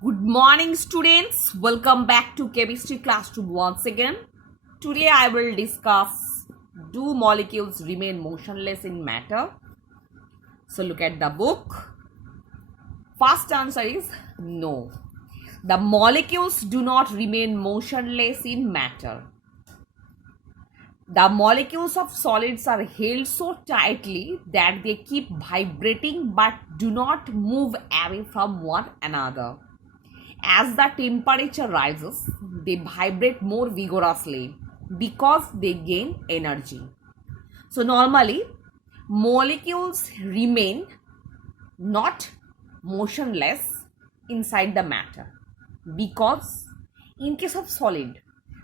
Good morning, students. Welcome back to chemistry classroom once again. Today I will discuss, do molecules remain motionless in matter? So look at the book. First answer is no. The molecules do not remain motionless in matter. The molecules of solids are held so tightly that they keep vibrating but do not move away from one another. As the temperature rises, they vibrate more vigorously because they gain energy. So normally, molecules remain not motionless inside the matter because in case of solid,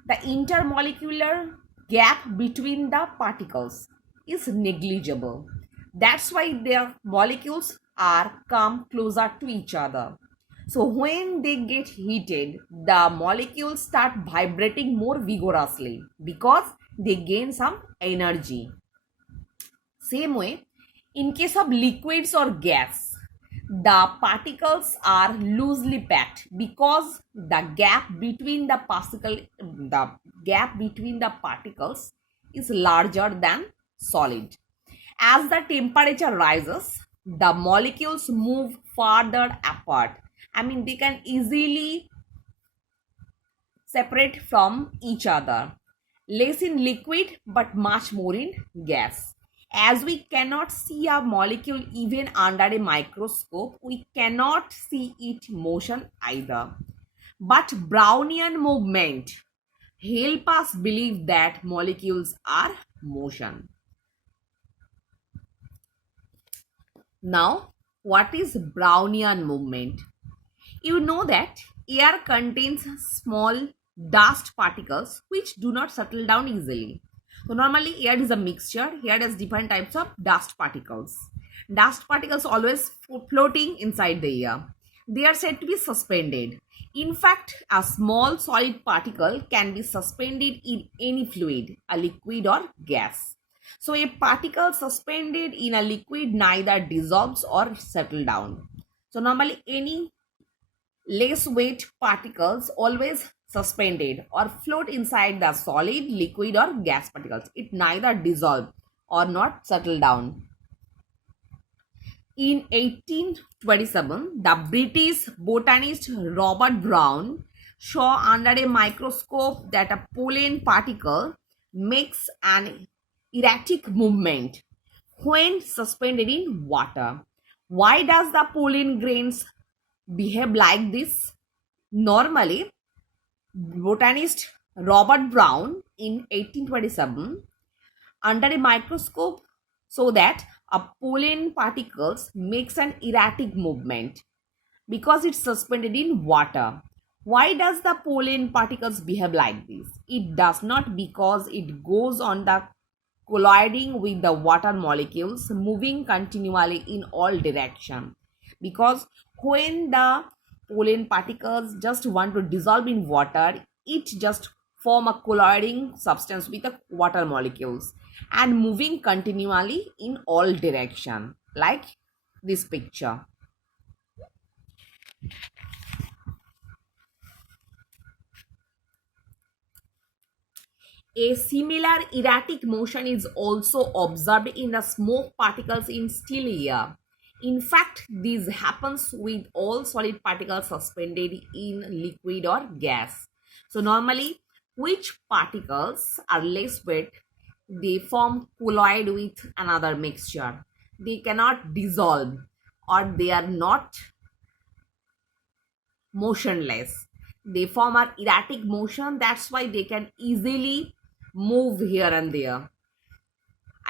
the intermolecular gap between the particles is negligible. That's why their molecules are come closer to each other. So when they get heated, the molecules start vibrating more vigorously because they gain some energy. Same way, in case of liquids or gas, the particles are loosely packed because the gap between the particles is larger than solid. As the temperature rises, the molecules move farther apart. They can easily separate from each other. Less in liquid but much more in gas. As we cannot see a molecule even under a microscope, we cannot see its motion either. But Brownian movement help us believe that molecules are motion. Now, what is Brownian movement? You know that air contains small dust particles which do not settle down easily. So normally air is a mixture. Here is different types of dust particles. Dust particles always floating inside the air. They are said to be suspended. In fact, a small solid particle can be suspended in any fluid, a liquid or gas. So a particle suspended in a liquid neither dissolves or settle down. So normally any less weight particles always suspended or float inside the solid, liquid or gas particles. It neither dissolve or not settle down. In 1827, the British botanist Robert Brown saw under a microscope that a pollen particle makes an erratic movement when suspended in water. Why does the pollen grains behave like this? Normally, botanist Robert Brown in 1827 under a microscope so that a pollen particles makes an erratic movement because it's suspended in water. Why does the pollen particles behave like this? It does not because it goes on the colliding with the water molecules moving continually in all direction. Because when the pollen particles just want to dissolve in water, it just form a colliding substance with the water molecules and moving continually in all direction like this picture. A similar erratic motion is also observed in the smoke particles in still air. In fact, this happens with all solid particles suspended in liquid or gas. So normally, which particles are less weight? They form colloid with another mixture. They cannot dissolve or they are not motionless. They form an erratic motion. That's why they can easily move here and there.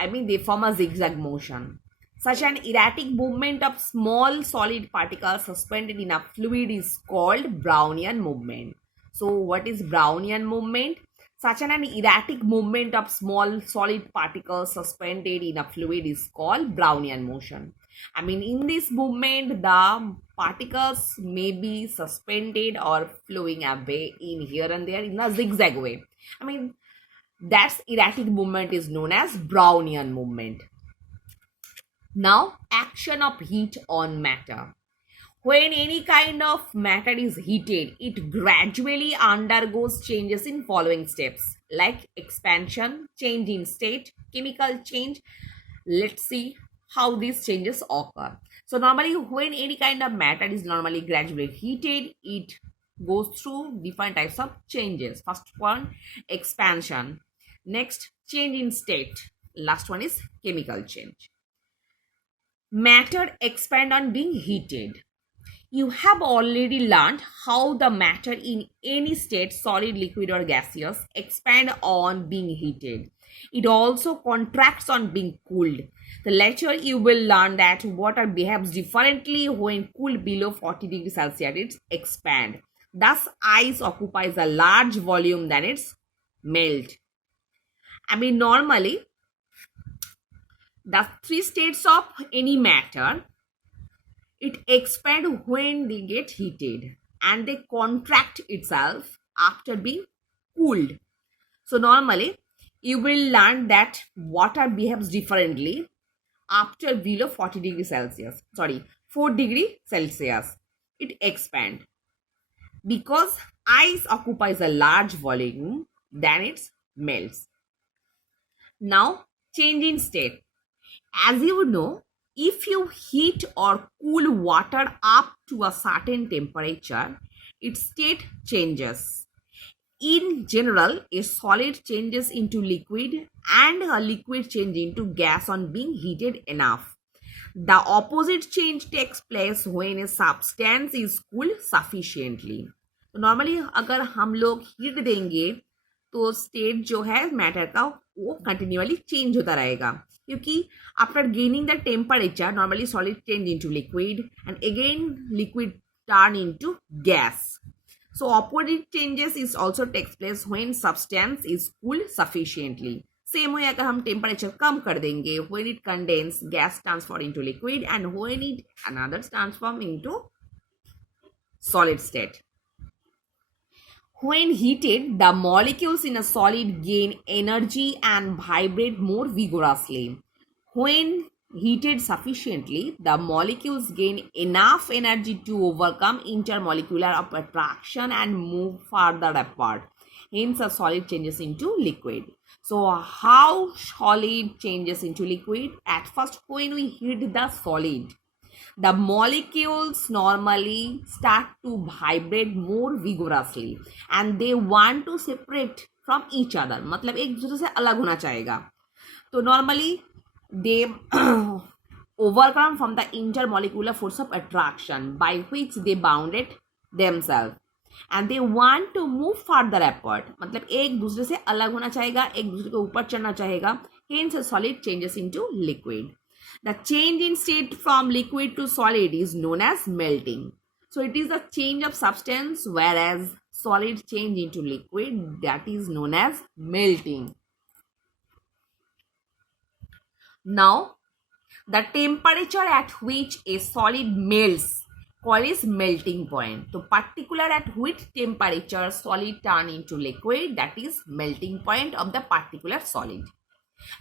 They form a zigzag motion. Such an erratic movement of small solid particles suspended in a fluid is called Brownian movement. So what is Brownian movement? Such an erratic movement of small solid particles suspended in a fluid is called Brownian motion. In this movement, the particles may be suspended or flowing away in here and there in a zigzag way. That erratic movement is known as Brownian movement. Now, action of heat on matter. When any kind of matter is heated, it gradually undergoes changes in following steps like expansion, change in state, chemical change. Let's see how these changes occur. So normally when any kind of matter is normally gradually heated, it goes through different types of changes. First one, expansion. Next, change in state. Last one is chemical change. Matter expand on being heated. You have already learned how the matter in any state, solid, liquid, or gaseous, expand on being heated. It also contracts on being cooled. The later you will learn that water behaves differently when cooled below 40 degrees Celsius. It expands. Thus, ice occupies a large volume than its melt. I mean, normally, the three states of any matter, it expand when they get heated and they contract itself after being cooled. So normally you will learn that water behaves differently after below 40 degrees Celsius. Sorry, 4 degree Celsius. It expands because ice occupies a large volume than it melts. Now change in state. As you know, if you heat or cool water up to a certain temperature, its state changes. In general, a solid changes into liquid and a liquid change into gas on being heated enough. The opposite change takes place when a substance is cooled sufficiently. तो normally अगर हम लोग heat देंगे तो state जो है matter का वो कंटिन्यूअली चेंज होता रहेगा, क्योंकि after gaining the temperature normally solid change into liquid and again liquid turn into gas. So opposite changes is also takes place when substance is cooled sufficiently. Same way अगर हम temperature कम कर देंगे, when it condense, gas transform into liquid and when it another transform into solid state. When heated, the molecules in a solid gain energy and vibrate more vigorously. When heated sufficiently, the molecules gain enough energy to overcome intermolecular attraction and move further apart. Hence, a solid changes into liquid. So, how solid changes into liquid? At first, when we heat the solid, the molecules normally start to vibrate more vigorously and they want to separate from each other. मतलब एक दूसरे से अलग होना चाहेगा. तो normally they overcome from the intermolecular force of attraction by which they bounded themselves and they want to move further apart. मतलब एक दूसरे से अलग होना चाहेगा, एक दूसरे के ऊपर चढ़ना चाहेगा. Hence, a solid changes into liquid. The change in state from liquid to solid is known as melting. So it is the change of substance, whereas solid change into liquid, that is known as melting. Now, the temperature at which a solid melts called is melting point. So particular at which temperature solid turn into liquid, that is melting point of the particular solid.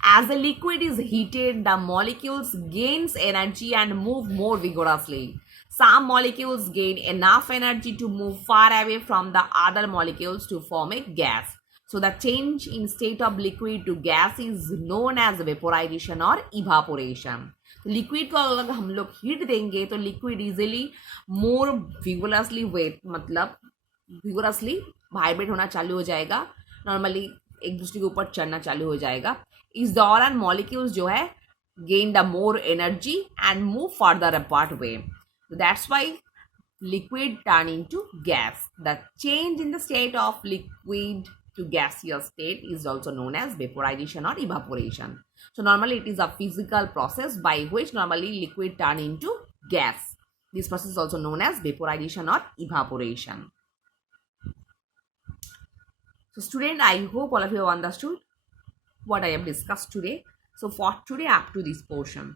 As the liquid is heated, the molecules gains energy and move more vigorously. Some molecules gain enough energy to move far away from the other molecules to form a gas. So the change in state of liquid to gas is known as vaporization or evaporation. Liquid को अगर हम लोग heat देंगे तो liquid easily मोर vigorously wait मतलब vigorously vibrate होना चालू हो जाएगा, नॉर्मली एक दूसरे के ऊपर चढ़ना चालू हो जाएगा. इस दौरान मॉलिक्यूल्स जो है gain the more energy and move further apart way. That's why liquid turn into gas. The change in the state of liquid to gaseous state is also known as vaporization or evaporation. So normally it is a physical process by which normally liquid turn into gas. This process is also known as vaporization or evaporation. So student, I hope all of you have understood what I have discussed today. So for today up to this portion.